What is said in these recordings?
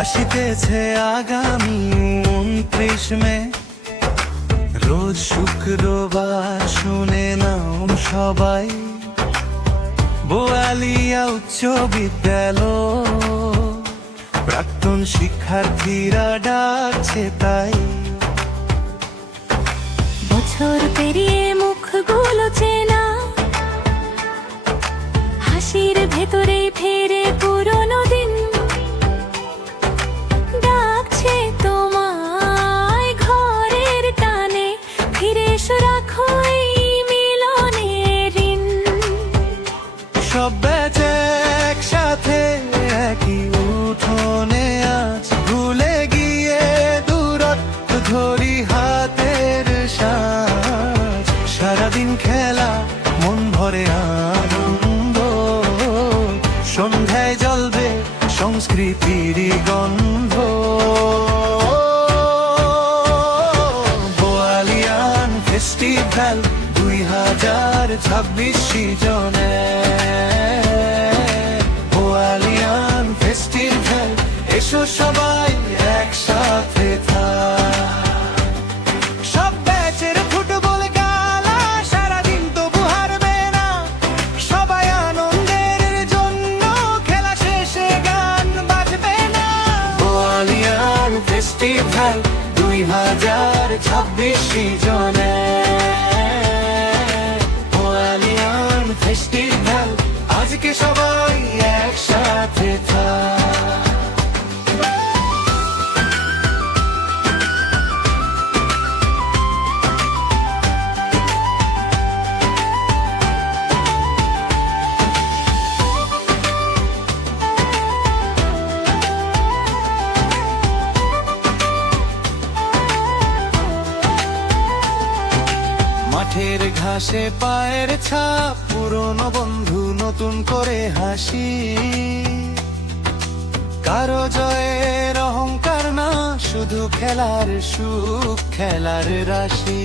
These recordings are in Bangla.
আসিতেছে আগামী 29 মে, রোজ শুক্রবার শুনে নাও সবাই। বোয়ালিয়া উচ্চ বিদ্যালয় প্রাক্তন শিক্ষার্থীরা ডাকছে তাই। বছর পেরিয়ে মুখগুলো চেনা, হাসির ভেতরে ফেরে পুরনো দিন। ডাকছে তোমায় ঘরের টানে, ফিরে এসো রাখো এই মিলনের ঋণ। সব ব্যাচে একসাথে একই উঠোনে আজ, ভুলে গিয়ে দূরত্ব ধরি হাতের সাজ। সারাদিন খেলা মন ভরে আনন্দ, সন্ধ্যায় জ্বলবে সংস্কৃতির গন্ধ। বোয়ালিয়ান ফেস্টিভ্যাল 2026 সিজনে। বোয়ালিয়ান ফেস্টিভ্যাল, এসো সবাই একসাথে সব ব্যাচের ফুটবল গালা, সারাদিন তবু হারবে না সবাই। আনন্দের জন্য খেলা শেষে গান বাজবে না। বোয়ালিয়ান ফেস্টিভ্যাল 2026 সিজনে। বোয়ালিয়ান ফেস্টিভ্যাল, আজকে সবাই একসাথে মাঠের ঘাসে পায়ের ছাপ, পুরনো বন্ধু নতুন করে হাসি। কারো জয়ের অহংকার না, শুধু খেলার সুখ, খেলার রাশি।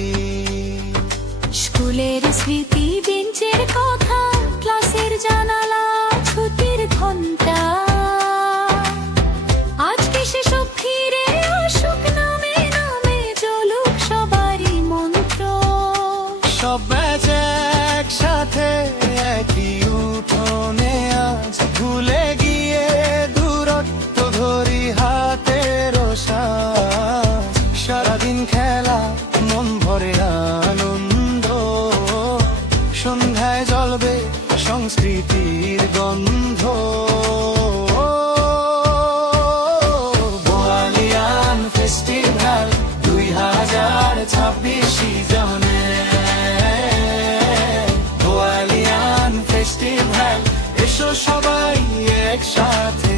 স্কুলের স্মৃতি, বেঞ্চের কথা, ক্লাসের জানালা, ছুটির ঘন্টা। আজকে সেসব ফিরে আসুক, নামে নামে চলুক সবারই মন্ত্র। সব ব্যাচ একসাথে একই উঠোনে আজ, ভুলে গিয়ে দূরত্ব ধরি হাতের সাজ। সারাদিন খেলা মন ভরে আনন্দ, সন্ধ্যায় জ্বলবে সংস্কৃতির গন্ধ। বোয়ালিয়ান ফেস্টিভ্যাল 2026 সিজনে। বোয়ালিয়ান ফেস্টিভ্যাল, এসো সবাই একসাথে